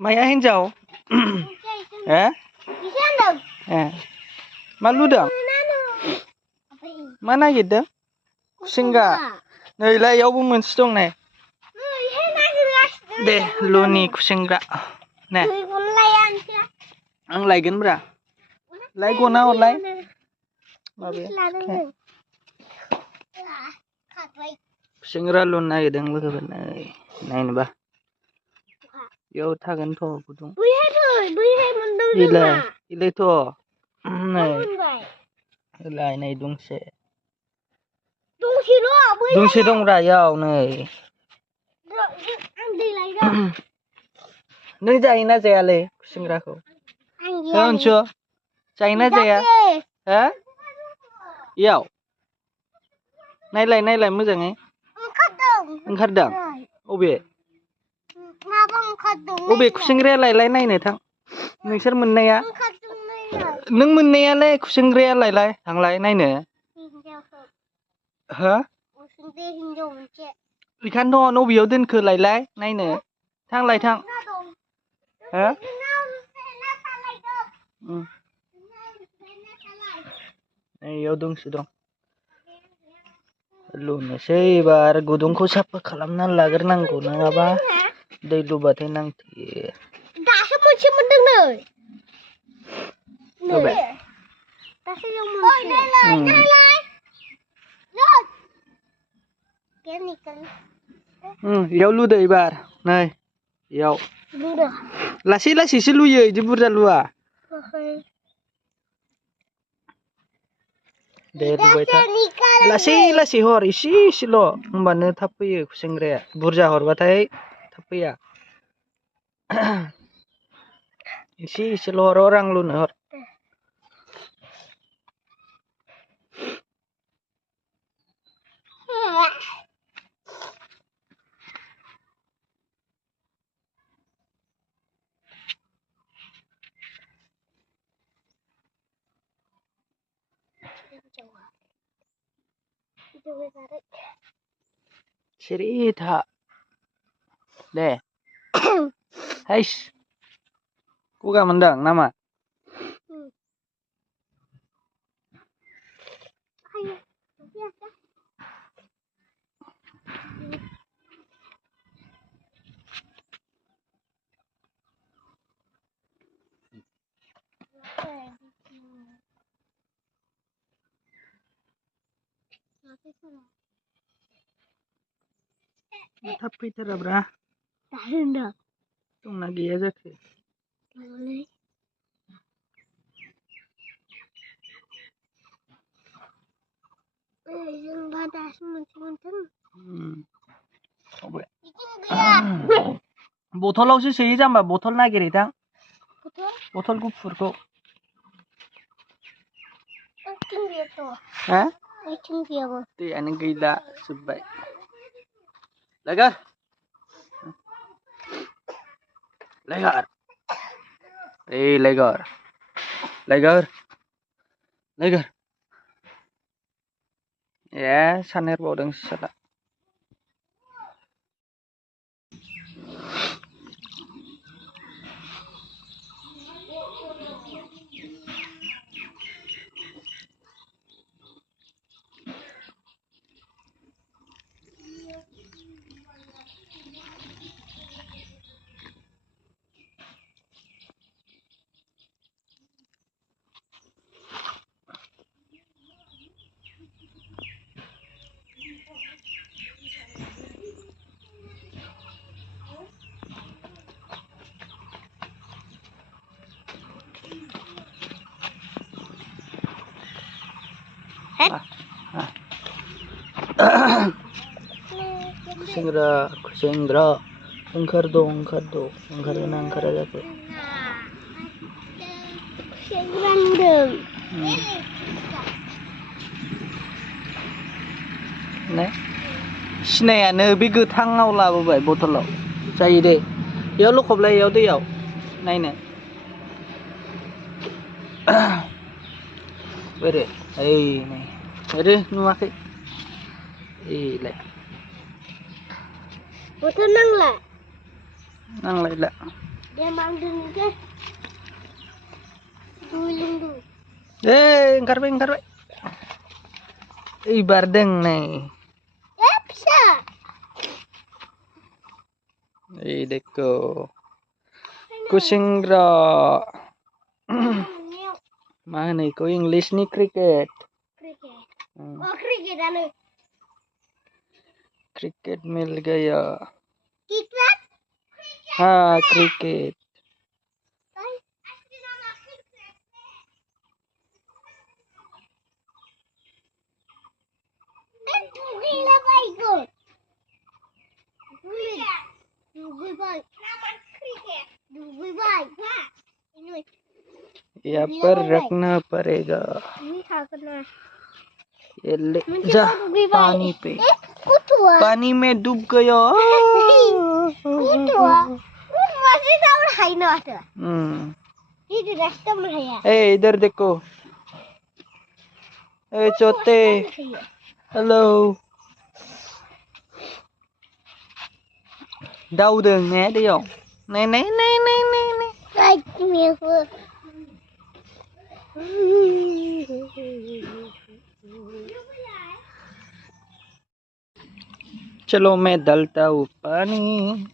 माया हिन्जाव ए मा लुदों मा नागिरदों खुसेंग्रा नैलाय इयावबो मोनसे दं नै दे लुनि खुसेंग्रा ने आं लायगोनब्रा लाय गना हरलाय माबाया खुसेंग्रा लुनो नागिरदों लोगोफोर नायनोबा बेयाव थागोनथ' गुदुं इलायथ' नै नै दंसे दंब्रा इयाव नै नों जायोना जायालै खुसेंग्राखौ होनसु जायोना जाया हो इयाव नायलाय मोजाङै ओंखारदों अबे खुसेंग्राया लायलाय नायनो थां नोंसोर मोननाया नों मोननायालाय खुसेंग्राया लायलाय थांलाय नायनो हो बेखायनोथ' नबेयाव दोनखो लायलाय नायनो थांलाय थां हो इयाव दंसो दं लुनोसै एबार गुदुंखौ साफा खालामना लाग्रोनांगौ नङाबा दै लुबाथाय नांथेयो दासो मोनसे मोनदों नै इयाव लुदो एबार नै इयाव लासै लासैसो लुयो इदि बुरजा लुवा दे लुबाय था लासै लासै हर इसे इसेल' होमबानो थाब फैयो खुसेंग्राया बुरजा हरबाथाय थाब फैया इसे इसेल' हर आं लुनो हर सिरि था दे हाइस गगा मोनदों नामा थाब फैथाराब्रा दंना गैया जाखो बथलावसो सोयो जाम्बा बथल नागिरहैथां बथल गुफुरखौ दैयानो गैला जोब्बाय लायगार ए सानैरबावदोंसो साला खुसेंग्रा ओंखारगोना ओंखारा जाखो सिनायानो बे गोथाङाव लाबोबाय बथलाव जायो दे इयाव लखबलाय इयाव दैयाव नायनो बोरो ओइ नै ओरै नुवाखै एलाय बथल नांलायला Dia manggil ke. Dulu. Engkar. Ibar deng nih. Bisa. Dekho. Kucing gerak. Mana iko English nih cricket. Cricket. Oh cricket anu. Cricket मिल गया. Cricket? हाँ cricket. यहाँ पर रखना पड़ेगा. ये ले जा पानी पे. पानी में डूब गया. इधर देखो. चोते. Hello. Đau đường nè đi không? Này. चलो मैं डालता हूँ पानी.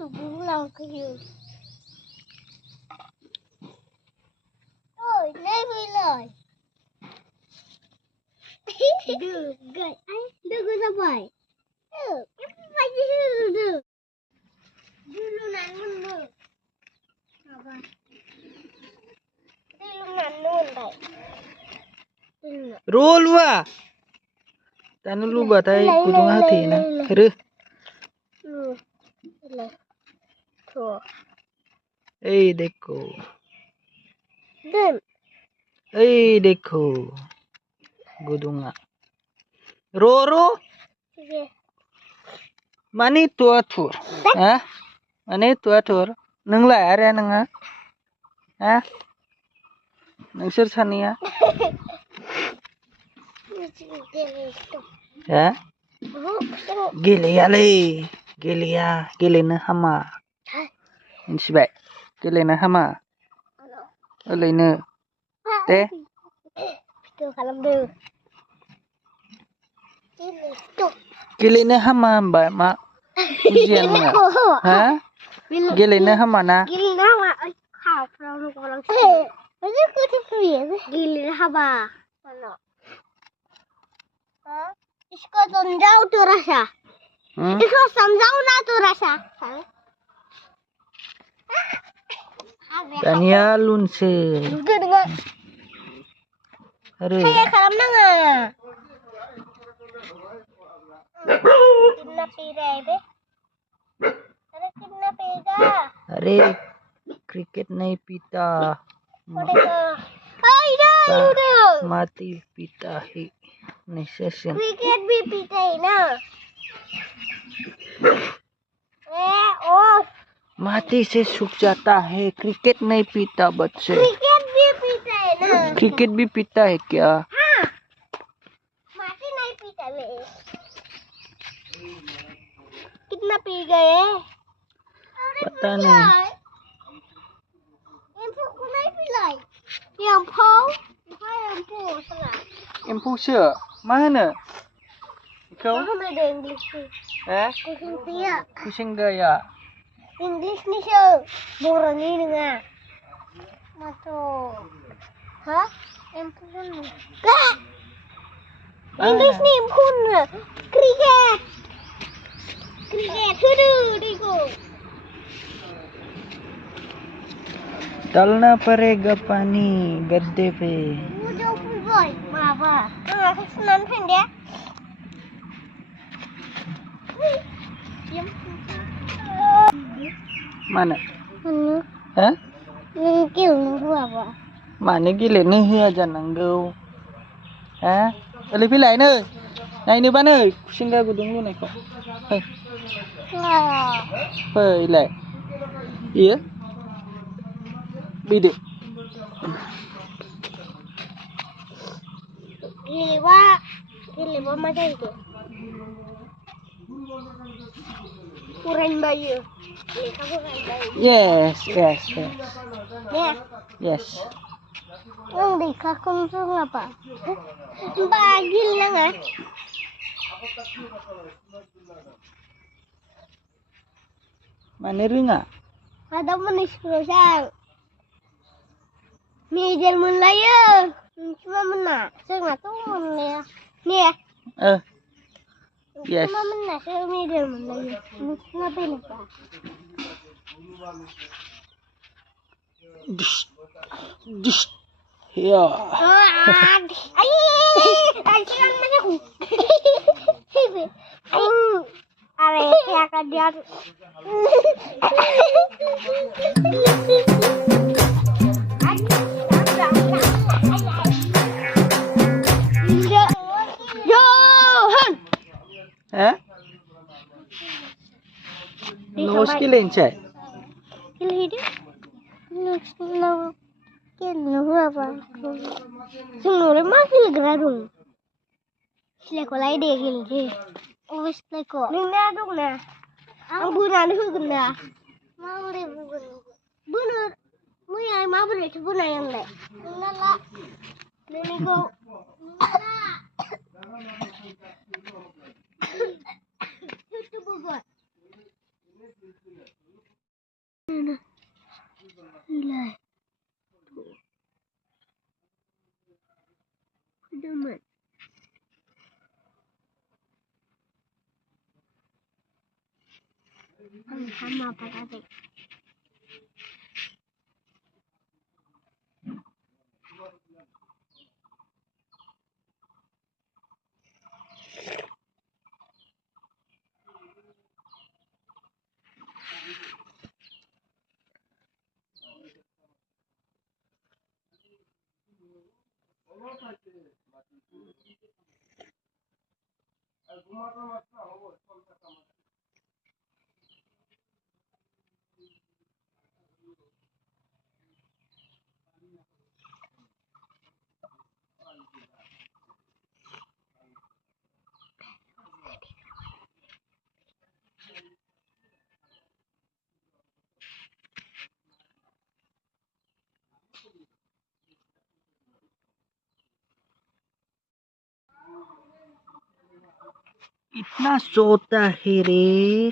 Đúng lòng cái gì ôi lấy vui lời được gậy anh được ra vậy em phải được luôn ăn luôn được luôn ăn luôn đấy Roll wa. Tanu lu batai kudung hati na. Heru. देखो. देखो. Gudunga. Ro. Mani tua tur. Hah? Mani tua tur. Neng layar ya neng. Hah? Neng sir sania. Hah? Gilena hama. Insibay. Gilena hama. Oleh teh. Itu kalau dulu. Gilena hama mbak mak. Ujian nggak? Hah? Gilena hama na? Gilena hama. Kau pernah orang sih. Macam tu tu Gilena hama. Mana? Hah? इसको समझाओ थोड़ा सा. इसको समझाओ ना थोड़ा सा. Daniel Lunse. Dengar. Aduh. Saya kalam nanga. कितना पी रहे हैं बे? अरे कितना पीगा? अरे क्रिकेट नहीं पीता. माती पीता है. नेसेशन. क्रिकेट भी पीते हैं ना? ओ माटी से सूख जाता है. क्रिकेट नहीं पीता बच्चे. क्रिकेट भी पीते हैं ना? क्रिकेट भी पीता है क्या? हाँ. माटी नहीं पीता वे. कितना पी गए? पता नहीं. एम्फौ को नहीं पिलाई. एम्फौ साला. एम्फौ सो mana? Kau? Mana ada English ni? Kucing pia. Kucing gaya. English ni syo. Borang ni dengar. Mato. Hah? Empun. English ni empun. Cricket. Hudu digo. डालना पड़ेगा पानी गद्दे Pay. Udah boy. Apa? Senang kan dia? Mana? Mana? Hah? Ngil nunggu apa? Mana gile ni hia jangan gau. Hah? Lebih lain ơi. Này nữ bạn ơi, xin ra của đúng luôn này không? Phơi lại. Iya. Bide. Giliwa macam itu. Uren bayu. Kamu uren bayu. Yes, yes, yes. Ya. Yes. Yang di kakung tu apa? Bagil lang ah. Mana ringa? Ada manis kerosang. Mijel mulaya. Cuma mana? Saya tu mana? Ni ya. Yes. Cuma mana? Saya mijel mulaya. Kenapa ini pak? Dish. Dish. Ya. Eh? No skill encai. Sekolah dia gini. Oh, sekolah. Nina dong na. Ang bunan hugun na. Mau deh bugun. Bunar. Mu yang mau beli itu bunar yang le. Nina lah. Nini go. Itu bugun. Nina. Gila. Demen. Sama apa tadi? इतना सोता है रे.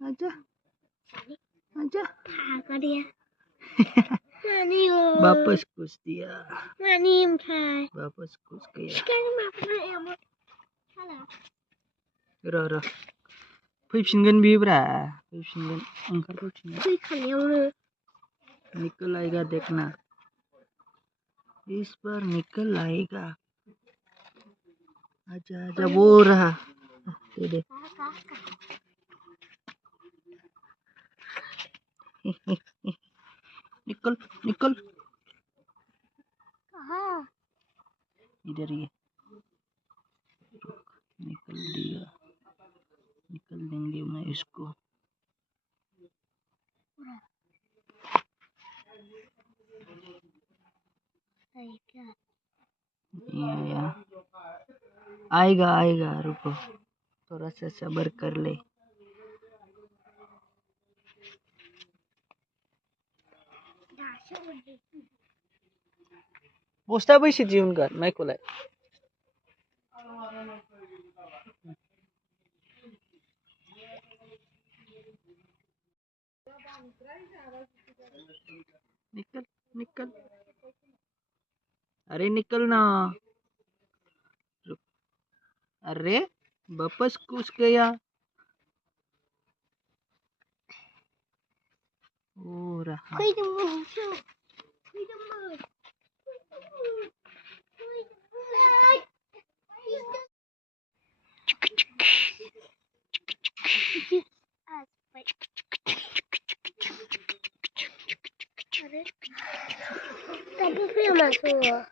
Aja. Aja. Apa dia? Mani yo. Bapak skus dia. Mani mthai. Bapak skus kaya. Sekarang apa yang mau? Salah. र फैफिनगोन बिब्रा फैफिनगोन ओंखारफैफिनगोन फैखानायावनो निकल आएगा देखना इस बार निकल आएगा आजा आजा वो रहा दे निकल निकल कहाँ इधर ही निकल दिया निकल देंगे मैं इसको या आएगा आएगा रुको थोड़ा सा सब्र कर ले बस्ता बैसे दिहुनगोन माइखौलाय निकल निकल अरे निकल ना अरे वापस घुस गया ओ रहा Tadi saya masuk.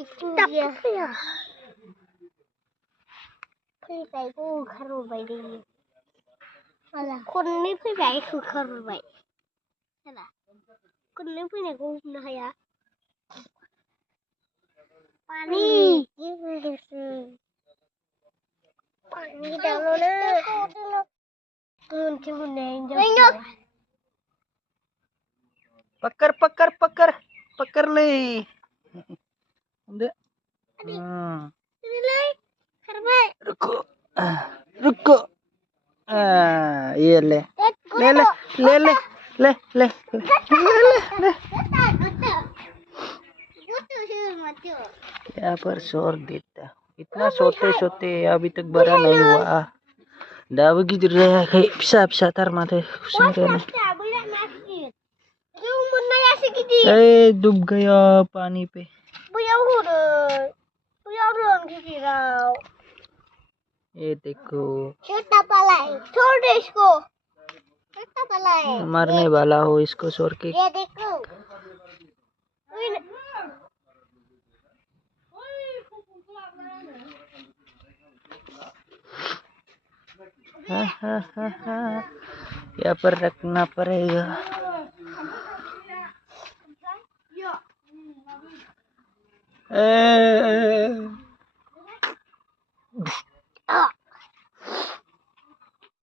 Itu dia. Pergi saya karo bayi. คนนี้ผู้ใหญ่คือใครใช่ไหมคนนี้ผู้ใหญ่กูนะฮะปานี่ปานี่ดังเลยเกินที่มันเองจะ पकड़ पकड़ पकड़ पकड़ ले उधर हाँ रुको रुको ये ले ले ले ले ले ले ले ले यहाँ पर शोर देता इतना सोते सोते अभी तक बड़ा नहीं हुआ dah begitu deh kayak bisa tar mate kucing rene डूब गया पानी पे ये देखो छोटा पाला है छोड़ दे इसको छोटा पाला है मरने वाला हो इसको छोड़ के ये देखो यहाँ पर रखना पड़ेगा